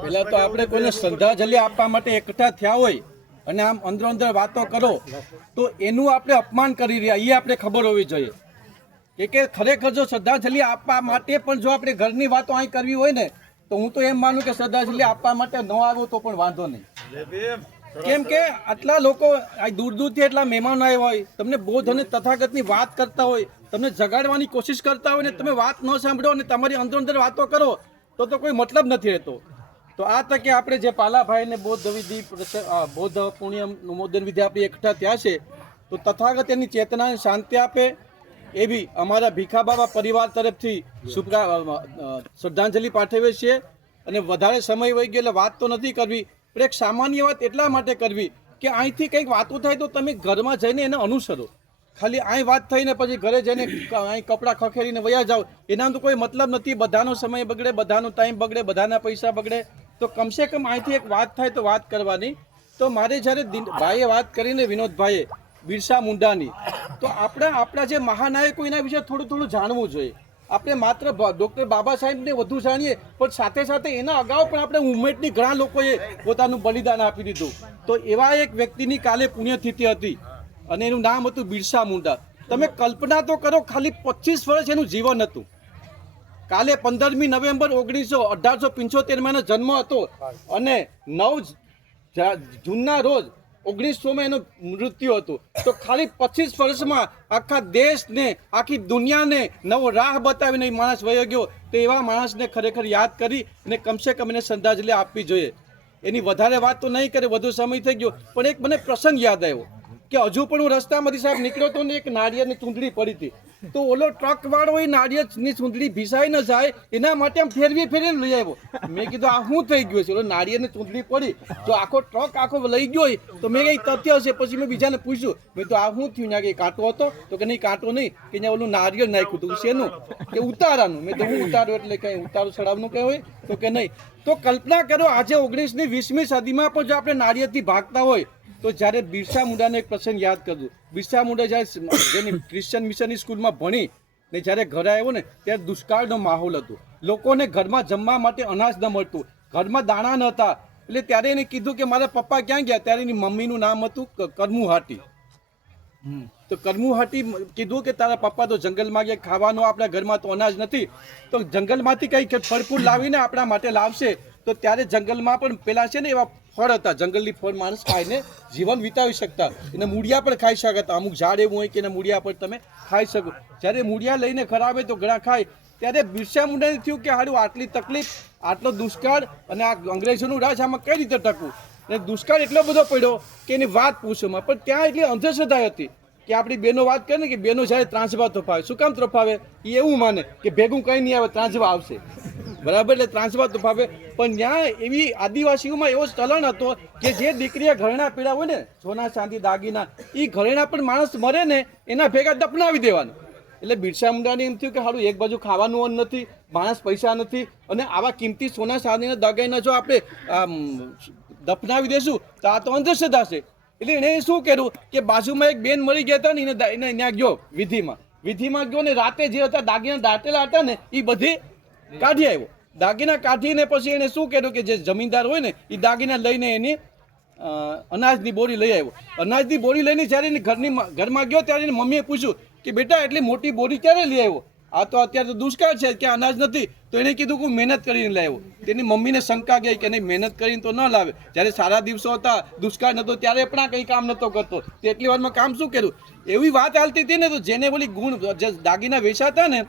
પહેલા તો આપણે કોઈને શ્રદ્ધાંજલિ આપવા માટે એકઠા થયા હોય અને આમ અંદરો અંદર વાતો કરો તો એનું આપણે અપમાન કરી રહ્યા એ આપણે ખબર હોવી જોઈએ કે ખરેખર જો શ્રદ્ધાંજલિ આપવા માટે પણ જો આપણે ઘરની વાતો અહીં કરવી હોય ને તો હું તો એમ માનું કે શ્રદ્ધાંજલિ આપવા માટે ન આવો તો પણ વાંધો નહીં, કેમ કે આટલા લોકો દૂર દૂરથી એટલા મહેમાન આવ્યા હોય, તમને બૌદ્ધ અને તથાગતની વાત કરતા હોય, તમને જગાડવાની કોશિશ કરતા હોય ને તમે વાત ન સાંભળો અને તમારી અંદર અંદર વાતો કરો તો કોઈ મતલબ નથી રહેતો. તો આ તકે આપણે જે પાલાભાઈને બૌદ્ધ વિધિ બૌદ્ધ પુણ્ય નુમોદન વિધિ આપણે એકઠા થયા છે તો તથાગત એની ચેતનાને શાંતિ આપે એવી અમારા ભીખા બાબા પરિવાર તરફથી શ્રદ્ધાંજલિ પાઠવીએ છીએ. અને વધારે સમય વહી ગયો એટલે વાત તો નથી કરવી, પણ એક સામાન્ય વાત એટલા માટે કરવી કે અહીંથી કંઈક વાતો થાય તો તમે ઘરમાં જઈને એને અનુસરો. ખાલી અહીં વાત થઈને પછી ઘરે જઈને અહીં કપડાં ખખેરીને વયા જાઓ એના તો કોઈ મતલબ નથી. બધાનો સમય બગડે, બધાનો ટાઈમ બગડે, બધાના પૈસા બગડે. તો કમસે કમ અહીંથી એક વાત થાય તો વાત કરવાની. તો મારે જ્યારે ભાઈએ વાત કરીને વિનોદભાઈએ બિરસા મુંડાની, તો આપણા જે મહાનાયકો એના વિશે થોડું જાણવું જોઈએ. આપણે માત્ર ડૉક્ટર બાબા સાહેબને વધુ જાણીએ પણ સાથે સાથે એના અગાઉ પણ આપણે ઉમેટની ઘણા લોકોએ પોતાનું બલિદાન આપી દીધું. તો એવા એક વ્યક્તિની કાલે પુણ્યતિથિ હતી અને એનું નામ હતું બિરસા મુંડા. તમે કલ્પના તો કરો, ખાલી 25 વર્ષ એનું જીવન હતું. કાલે 15મી નવેમ્બર 1875 એનો જન્મ હતો અને 9 જૂનના રોજ 1900 એનું મૃત્યુ હતું. તો ખાલી 25 વર્ષમાં આખા દેશને, આખી દુનિયાને નવો રાહ બતાવીને એ માણસ વયો ગયો. તો એવા માણસને ખરેખર યાદ કરી અને કમસે કમ એને શ્રદ્ધાંજલિ આપવી જોઈએ. એની વધારે વાત તો નહીં કરે, વધુ સમય થઈ ગયો, પણ એક મને પ્રસંગ યાદ આવ્યો કે હજુ પણ હું રસ્તામાંથી સાહેબ નીકળ્યો હતો ને એક નાળિયેરની ચૂંદડી પડી હતી. તો ઓલો ટ્રક વાળો એ નાળિયેરની ચૂંદડી ભીસાઈ ન જાય એના માટે આમ ફેરવીને લઈ આવ્યો. મેં કીધું આ શું થઈ ગયું છે? ઓલો નાળિયેરની ચૂંદડી પડી, જો આખો ટ્રક આખો લઈ ગયો હોય તો મેં કઈ તથ્ય હશે. પછી મેં બીજાને પૂછ્યું, મેં તો આ શું થયું? ત્યાં કે કાંટો હતો? તો કે નહીં કાંટો નહીં, કે ત્યાં ઓલું નાળિયેર નાખ્યું હતું. શેનું? કે ઉતારાનું. મેં તો હું ઉતારો એટલે કઈ ઉતારો ચડાવનું કઈ હોય? તો કે નહીં. તો કલ્પના કરો આજે 19મી 20મી સદીમાં પણ જો આપણે નાળિયેરથી ભાગતા હોય તો જ્યારે બિરસા મુંડાનો એક પ્રસંગ યાદ કરજો. બિરસા મુંડા જ્યારે જેની ક્રિશ્ચન મિશનની સ્કૂલમાં ભણી ને જ્યારે ઘરે આવ્યો ને ત્યારે દુષ્કાળનો માહોલ હતો. લોકોને ઘરમાં જમવા માટે અનાજ ન મળતું, ઘરમાં દાણા ન હતા. એટલે ત્યારે એને કીધું કે મારા પપ્પા ક્યાં ગયા? ત્યારે એની મમ્મીનું નામ હતું કરમુહાટી. તો કરમુહાટી કીધું કે તારા પપ્પા તો જંગલમાં ગયા, ખાવાનું આપણા ઘરમાં તો અનાજ નથી, તો જંગલમાંથી કંઈક ફળફૂલ લાવીને આપણા માટે લાવશે. તો ત્યારે જંગલમાં પણ પેલા છે ને એવા ફળ હતા, જંગલની ફળ માણસ ખાઈને જીવન વિતાવી શકતા, એના મૂળિયા પણ ખાઈ શકતા. અમુક ઝાડ એવું હોય કે એના મૂળિયા પણ તમે ખાઈ શકો. જ્યારે મૂળિયા લઈને ખરાબે તો ઘણા ખાય. ત્યારે બિરસા મુંડાને થયું કે હારું આટલી તકલીફ, આટલો દુષ્કાળ અને આ અંગ્રેજોનું રાજ, આમાં કઈ રીતે ટકવું? અને દુષ્કાળ એટલો બધો પડ્યો કે એની વાત પૂછોમાં. પણ ત્યાં એટલી અંધશ્રદ્ધા હતી કે આપણી બહેનો વાત કરે ને કે બહેનો જ્યારે ત્રાંસવા તોફાવે. શું કામ તોફાવે? એ એવું માને કે ભેગું કંઈ નહીં આવે, ત્રાંસવા આવશે, બરાબર? એટલે ત્રાંસવા તોફાવે. પણ ત્યાં એવી આદિવાસીઓમાં એવો ચલણ હતો કે જે દીકરીએ ઘરેણા પીડા હોય ને, સોના ચાંદી દાગીના, એ ઘરેણા પણ માણસ મરે ને એના ભેગા દફનાવી દેવાનું. એટલે બિરસા મુંડાને એમ થયું કે સારું એક બાજુ ખાવાનું અન્ન નથી, માણસ પૈસા નથી, અને આવા કિંમતી સોના ચાંદીના દાગીના જો આપણે દફનાવી દેશું તો આ તો અંધશ્રદ્ધા છે. એટલે એણે શું કર્યું કે બાજુમાં એક બેન મરી ગયા હતા ને એને ત્યાં ગયો વિધિમાં ગયો ને રાતે જે હતા દાગીના દાટેલા હતા ને એ બધી કાઢી આવ્યો. દાગીના કાઢીને પછી એને શું કર્યું કે જે જમીનદાર હોય ને એ દાગીના લઈને એની અનાજની બોરી લઈ આવ્યો. અનાજની બોરી લઈને જ્યારે એની ઘરમાં ગયો ત્યારે એની મમ્મીએ પૂછ્યું કે બેટા એટલી મોટી બોરી ક્યારે લઈ આવ્યો? આ તો અત્યારે તો દુષ્કાળ છે, ક્યાં અનાજ નથી. તો એને કીધું કે મહેનત કરીને લાવ્યો. તેની મમ્મીને શંકા ગઈ કે નહીં મહેનત કરીને તો ન લાવે. જ્યારે સારા દિવસો હતા, દુષ્કાળ નહોતો, ત્યારે પણ આ કંઈ કામ નહોતો કરતો. તેટલી વારમાં કામ શું કર્યું? એવી વાત હાલતી હતી ને, તો જેને બોલી ગુણ જે દાગીના વેચાતા ને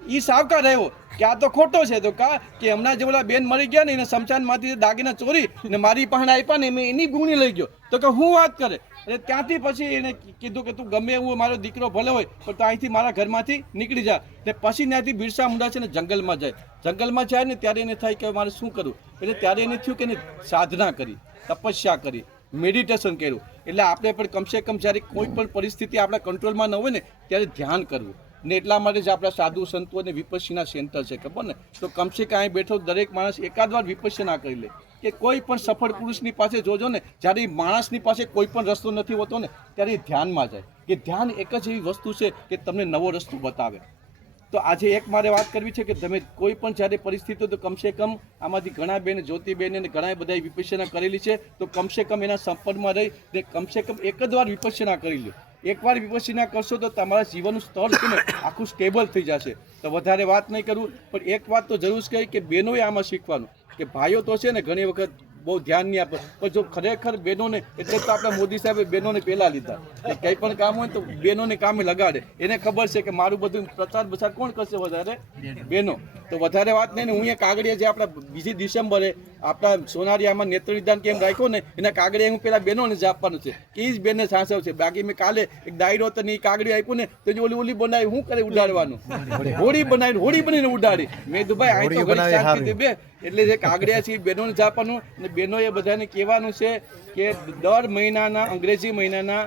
એ સાવકાર રહ્યો કે આ તો ખોટો છે. તો કે હમણાં જે ઓલા બેન મરી ગયા ને એને શમશાનમાંથી દાગીના ચોરી ને મારી પાસે આપ્યા ને મેં એની ગુણી લઈ ગયો. તો કે હું વાત કરે. એટલે ત્યાંથી પછી એને કીધું કે તું ગમે એવું મારો દીકરો ભલે હોય પણ તો અહીંથી મારા ઘરમાંથી નીકળી જા. એટલે પછી ત્યાંથી બિરસા મુંડા છે ને જંગલમાં જાય. જંગલમાં જાય ને ત્યારે એને થાય કે મારે શું કરવું? એટલે ત્યારે એને થયું કે એને સાધના કરી, તપસ્યા કરી, મેડિટેશન કર્યું. એટલે આપણે પણ કમસે કમ જ્યારે કોઈ પણ પરિસ્થિતિ આપણા કંટ્રોલમાં ન હોય ને ત્યારે ધ્યાન કરવું. ને એટલા માટે જ આપણા સાધુ સંતો અને વિપસ્સીના સેન્ટર છે, ખબર ને? તો કમસે કમ અહીં બેઠો દરેક માણસ એકાદ વાર વિપસ્સના કરી લે. કે કોઈ પણ સફળ પુરુષની પાસે જોજો ને, જ્યારે માણસની પાસે કોઈ પણ રસ્તો નથી હોતો ને ત્યારે એ ધ્યાનમાં જાય. કે ધ્યાન એક જ એવી વસ્તુ છે કે તમને નવો રસ્તો બતાવે. તો આજે એક મારે વાત કરવી છે કે તમે કોઈ પણ જ્યારે પરિસ્થિતિ તો કમસે કમ આમાંથી ઘણા બેન જ્યોતિબેન અને ઘણા બધા વિપશ્યના કરેલી છે, તો કમસે કમ એના સંપર્કમાં રહી ને કમસે કમ એક જ વાર વિપશ્યના કરી લો. એકવાર વિપશ્યના કરશો તો તમારા જીવનનું સ્તર છે ને આખું સ્ટેબલ થઈ જશે. તો વધારે વાત નહીં કરું, પણ એક વાત તો જરૂર કહી કે બહેનોએ આમાં શીખવાનું કે ભાઈઓ તો છે ને ઘણી વખત બહુ ધ્યાન નહીં આપે, પણ જો ખરેખર બહેનોને, એટલે તો આપણા મોદી સાહેબે બહેનોને પહેલાં લીધા કે કંઈ પણ કામ હોય તો બહેનોને કામે લગાડે. એને ખબર છે કે મારું બધું પ્રચાર બચાર કોણ કરશે વધારે? બહેનો. તો વધારે વાત નહીં ને હું અહીંયા કાગળિયા જે આપણા 2 ડિસેમ્બરે આપણા સોનારીયામાં નેત્રનિદાન કેમ રાખ્યો ને એના કાગળિયા હું પેલા બહેનોને જ આપવાનું છે કે એ જ બેનને સાચવશે. બાકી મેં કાલે એક ડાયરો હતો ને એ કાગળી આપ્યું ને તો ઓલી બનાવી શું કરે ઉડાડવાનું, હોળી બનાવી હોળી બનીને ઉડાડી. મેં તો ભાઈ અહીં તો ઘણી શાંતિથી બે એટલે જે કાગળિયા છે એ બહેનોને જ આપવાનું. અને બહેનોએ બધાને કહેવાનું છે કે દર મહિનાના અંગ્રેજી મહિનાના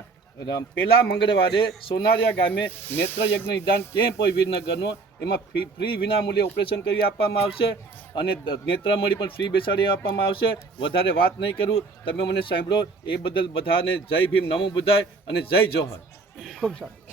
પહેલા મંગળવારે સોનારિયા ગામે નેત્રયજ્ઞ નિદાન કેમ્પ હોય વીરનગરનો, એમાં ફ્રી વિનામૂલ્યે ઓપરેશન કરી આપવામાં આવશે અને નેત્રમણી પણ ફ્રી બેસાડી આપવામાં આવશે. વધારે વાત નહીં કરું, તમે મને સાંભળો એ બદલ બધાને જય ભીમ, નમો બુદ્ધાય અને જય જોહર. ખૂબ સારું.